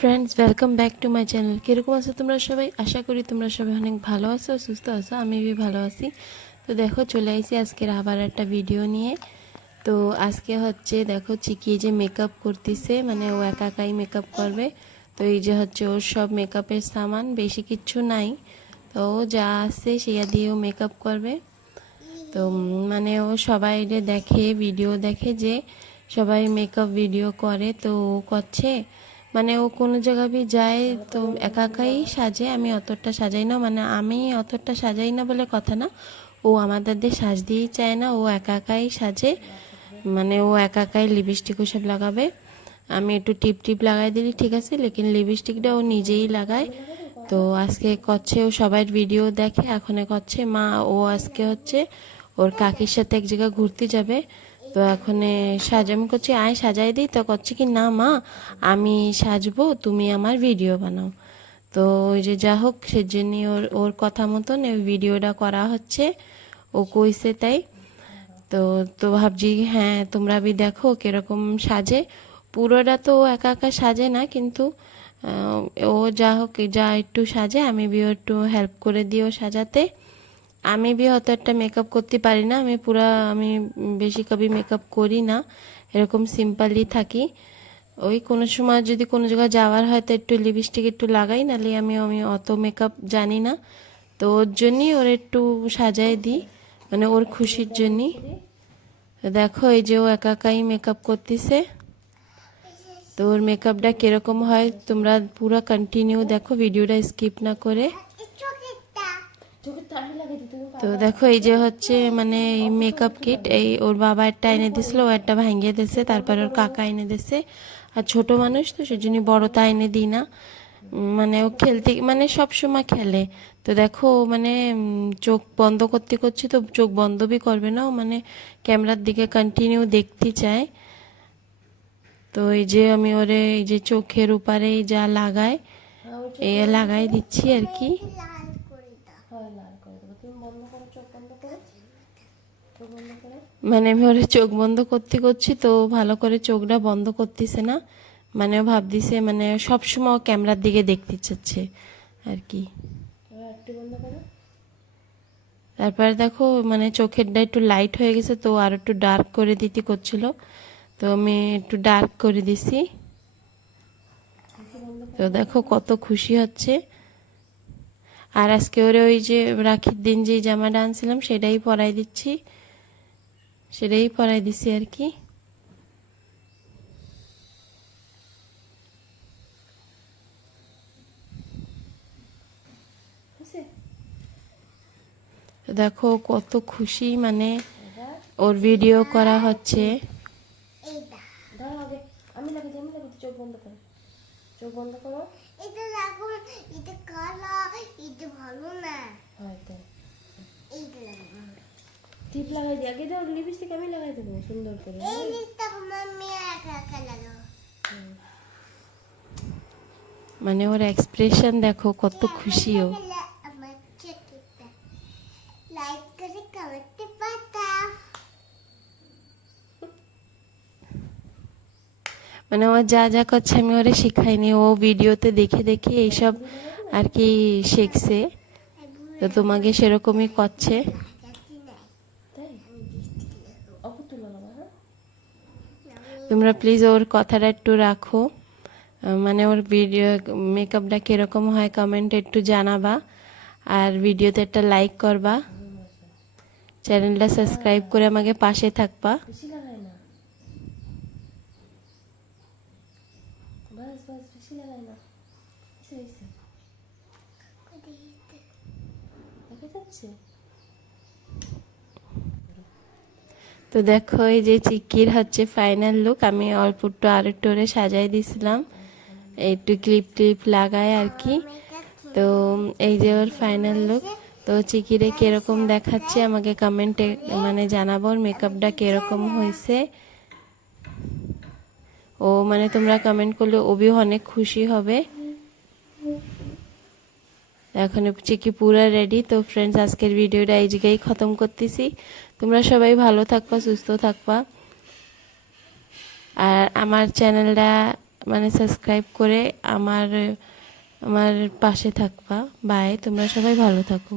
Friends welcome back to my channel. কীরকম আছো তোমরা সবাই? আশা করি তোমরা সবাই অনেক ভালো আছো, সুস্থ আছো। আমি ভালো আছি। তো দেখো চলে আইছি আজকের আবার একটা ভিডিও নিয়ে। তো আজকে হচ্ছে দেখো চিকি যে মেকআপ করতেছে, মানে ও একা একাই মেকআপ করবে। তো এই যে হচ্ছে ওর সব মেকআপের সামান, বেশি কিচ্ছু নাই। তো ও যা আছে সেয়া দিয়েও মেকআপ করবে। তো মানে ও সবাই দেখে, ভিডিও দেখে যে সবাই মেকআপ ভিডিও করে, তো ও করছে। মানে ও কোনো জায়গায় যায় তো একা একাই সাজে। আমি অতটা সাজাই না, মানে আমি অতটা সাজাই না বলে কথা না, ও আমাদের দিয়ে সাজ দিয়েই চায় না, ও একা একাই সাজে। মানে ও একা একাই লিপস্টিক ওসব লাগাবে। আমি একটু টিপ টিপ লাগাই দিলি ঠিক আছে, লেকিন লিপস্টিকটা ও নিজেই লাগায়। তো আজকে করছে, ও সবার ভিডিও দেখে এখন করছে। মা ও আজকে হচ্ছে ওর কাকির সাথে এক জায়গায় ঘুরতে যাবে। তো এখন আমি করছি আয় সাজাই দিই, তো করছে কি না মা আমি সাজবো, তুমি আমার ভিডিও বানাও। তো ওই যে যা হোক সেজন্যই ওর ওর কথা মতন ওই ভিডিওটা করা হচ্ছে, ও কইছে তাই। তো তো ভাবছি হ্যাঁ তোমরা দেখো কিরকম সাজে। পুরোটা তো ও একা একা সাজে না, কিন্তু ও যা হোক যা একটু সাজে আমি একটু হেল্প করে দিও সাজাতে। আমি হয়তো একটা মেকআপ করতে পারি না, আমি বেশি কবি মেকআপ করি না, এরকম সিম্পলি থাকি। ওই কোনো সময় যদি কোনো জায়গায় যাওয়ার হয় তো একটু লিপস্টিক একটু লাগাই, নাহলে আমি আমি অত মেকআপ জানি না। তো ওর জন্যই ওর একটু সাজাই দিই, মানে ওর খুশির জন্যই। দেখো এই যে ও একা একাই মেকআপ করতেছে। তো ওর মেকআপটা কিরকম হয় তোমরা পুরো কন্টিনিউ দেখো, ভিডিওটা স্কিপ না করে। তো দেখো এই যে হচ্ছে মানে মেকআপ কিট, এই ওর বাবা একটা এনে দিছিল, ও একটা ভাঙিয়ে দিছে, তারপর ওর কাকা এনে দিছে। আর ছোট মানুষ তো সেজন্য বড়টা এনে দিই না। মানে ও খেলতে মানে সব সময় খেলে। তো দেখো মানে চোখ বন্ধ করতে করছি তো চোখ বন্ধ বি করবে না, ও মানে ক্যামেরার দিকে কন্টিনিউ দেখতে চায়। তো এই যে আমি ওরে এই যে চোখের উপরে যা লাগায় এই লাগাই দিচ্ছি আর কি। মানে আমি ওরে চোখ বন্ধ করতে করছি তো ভালো করে চোখটা বন্ধ করতেছে না, মানে ও ভাবতেছে মানে সবসময় ক্যামেরার দিকে দেখতে চাচ্ছে আর কি। তারপরে দেখো মানে চোখেরটা একটু লাইট হয়ে গেছে, তো আর একটু ডার্ক করে দিতে করছিল, তো আমি একটু ডার্ক করে দিছি। তো দেখো কত খুশি হচ্ছে। আর আজকে ওরে ওই যে রাখির দিন যে জামাটা আনছিলাম সেটাই পরাই দিছি আর কি। দেখো কত খুশি, মানে ওর ভিডিও করা হচ্ছে। আমি লাগাচ্ছি, চোখ বন্ধ করো, চোখ বন্ধ করো। এটা দেখো, এটা কালা, এটা ভালো না। হয়তো এইটা লাগাবো, টিপ লাগাই দি। আগে দাও লিপস্টিক, আমি লাগাই দেবো সুন্দর করে। এই লিপস্টিক মাম্মি একা একা লাগাও। মানে ওর এক্সপ্রেশন দেখো কত খুশি ও। লাইক করে কমেন্টে পাঠাও। মানে ও যা যা করছে আমি ওরে শিখাইনি, ও ভিডিওতে দেখে দেখে এইসব আর কি শিখছে। তো তোমাকে সেরকমই করছে। তোমরা প্লিজ ওর কথাটা একটু রাখো, মানে ওর ভিডিও মেকআপটা কীরকম হয় কমেন্টে একটু জানাবা। আর ভিডিওতে একটা লাইক করবা, চ্যানেলটা সাবস্ক্রাইব করে আমাকে পাশে থাকবা। তো দেখো এই যে চিকির হচ্ছে ফাইনাল লুক। আমি অল্প একটু আর একটু সাজাই দিছিলাম একটু ক্লিপ টিপ লাগায় আর কি। তো এই যে ওর ফাইনাল লুক। তো চিকিরে কিরকম দেখাচ্ছে আমাকে কমেন্টে মানে জানাবো, ওর মেকআপটা কিরকম হয়েছে। ও মানে তোমরা কমেন্ট করলে ওবিও অনেক খুশি হবে। এখন চিকি পুরো রেডি। তো ফ্রেন্ডস আজকের ভিডিওটা এই জায়গায় খতম করতেছি। তোমরা সবাই ভালো থাকবা, সুস্থ থাকবা। আর আমার চ্যানেলটা মানে সাবস্ক্রাইব করে আমার আমার পাশে থাকবা। বাই, তোমরা সবাই ভালো থাকো।